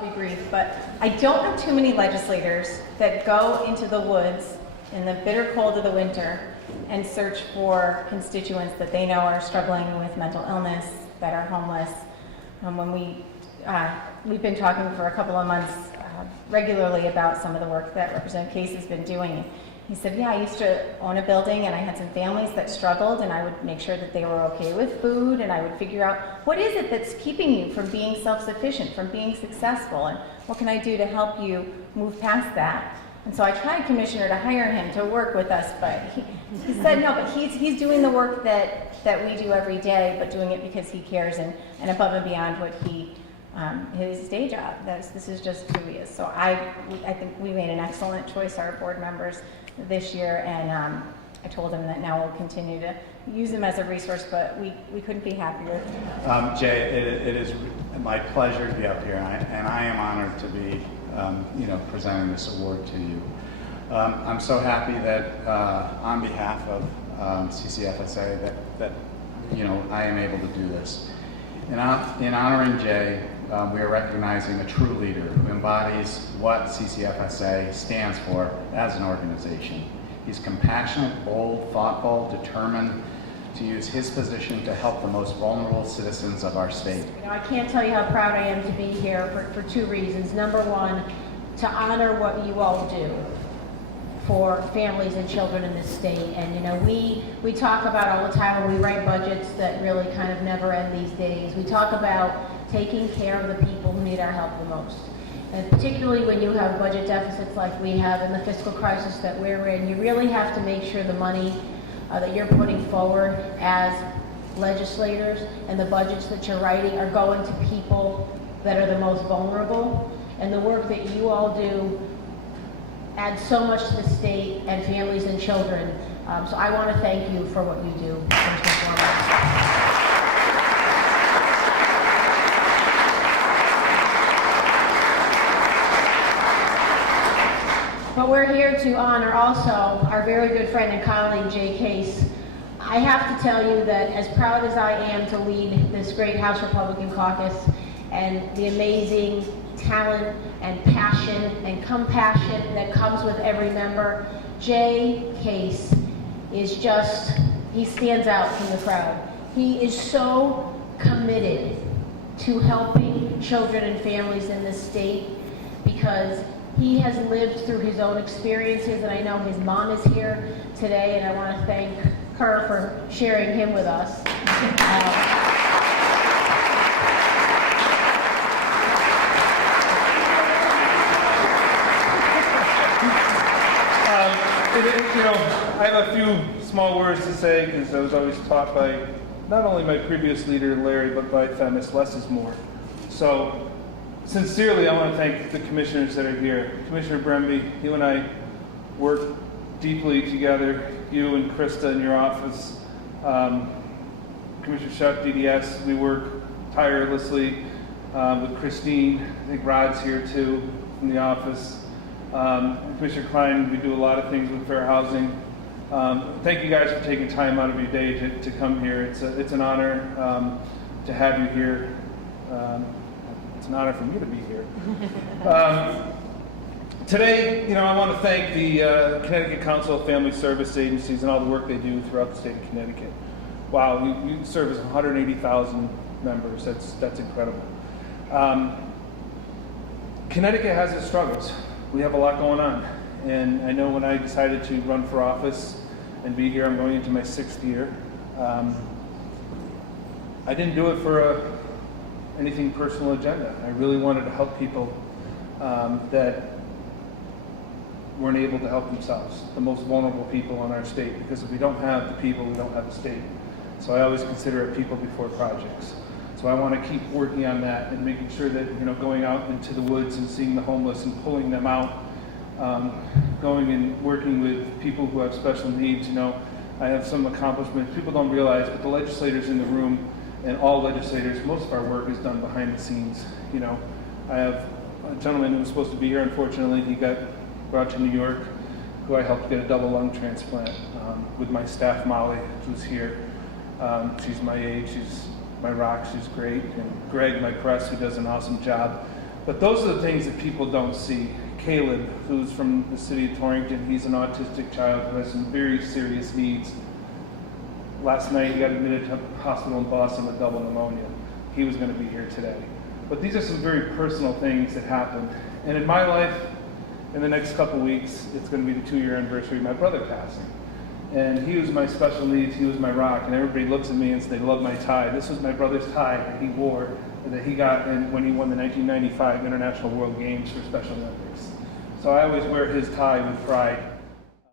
I'll be brief, but I don't know too many legislators that go into the woods in the bitter cold of the winter and search for constituents that they know are struggling with mental illness, that are homeless. When we've been talking for a couple of months regularly about some of the work that Representative Case has been doing. He said, yeah, I used to own a building and I had some families that struggled, and I would make sure that they were okay with food, and I would figure out what is it that's keeping you from being self-sufficient, from being successful, and what can I do to help you move past that? And so I tried, Commissioner, to hire him to work with us, but he said no, but he's doing the work that we do every day, but doing it because he cares and above and beyond what his day job. This is just who he is. So I think we made an excellent choice, our board members, this year, and I told him that now we'll continue to use him as a resource, but we couldn't be happier. Jay, it is my pleasure to be up here, and I am honored to be presenting this award to you. I'm so happy that on behalf of CCFSA that I am able to do this. In honoring Jay, we are recognizing a true leader who embodies what CCFSA stands for as an organization. He's compassionate, bold, thoughtful, determined to use his position to help the most vulnerable citizens of our state. I can't tell you how proud I am to be here for two reasons. Number one, to honor what you all do for families and children in this state. And we talk about all the time when we write budgets that really kind of never end these days. We talk about taking care of the people who need our help the most. And particularly when you have budget deficits like we have in the fiscal crisis that we're in, you really have to make sure the money that you're putting forward as legislators and the budgets that you're writing are going to people that are the most vulnerable. And the work that you all do adds so much to the state and families and children. So I want to thank you for what you do. First and foremost. But we're here to honor also our very good friend and colleague, Jay Case. I have to tell you that as proud as I am to lead this great House Republican caucus and the amazing talent and passion and compassion that comes with every member, Jay Case is just, he stands out from the crowd. He is so committed to helping children and families in this state because he has lived through his own experiences, and I know his mom is here today, and I want to thank her for sharing him with us. I have a few small words to say because I was always taught by not only my previous leader, Larry, but by Themis, less is more. So sincerely, I want to thank the commissioners that are here. Commissioner Bremby, you and I work deeply together, you and Krista in your office. Commissioner Shuck, DDS, we work tirelessly with Christine. I think Rod's here too from the office. Commissioner Klein, we do a lot of things with fair housing. Thank you guys for taking time out of your day to come here. It's an honor to have you here. It's an honor for me to be here. Today, I want to thank the Connecticut Council of Family Service Agencies and all the work they do throughout the state of Connecticut. Wow, we service 180,000 members. That's incredible. Connecticut has its struggles. We have a lot going on. And I know when I decided to run for office and be here, I'm going into my 6th year. I didn't do it for anything personal agenda. I really wanted to help people that weren't able to help themselves, the most vulnerable people in our state, because if we don't have the people, we don't have the state. So I always consider it people before projects. So I want to keep working on that and making sure that, going out into the woods and seeing the homeless and pulling them out, going and working with people who have special needs. I have some accomplishments people don't realize, but the legislators in the room and all legislators, most of our work is done behind the scenes. I have a gentleman who was supposed to be here, unfortunately, he got brought to New York, who I helped get a double lung transplant with my staff, Molly, who's here. She's my age, she's my rock, she's great. And Greg, my press, who does an awesome job. But those are the things that people don't see. Caleb, who's from the city of Torrington, he's an autistic child who has some very serious needs. Last night he got admitted to a hospital in Boston with double pneumonia. He was going to be here today. But these are some very personal things that happened. And in my life, in the next couple weeks, it's going to be the 2-year anniversary of my brother passing. And he was my special needs, he was my rock, and everybody looks at me and says they love my tie. This was my brother's tie that he wore, that he got when he won the 1995 International World Games for Special Olympics. So I always wear his tie with pride.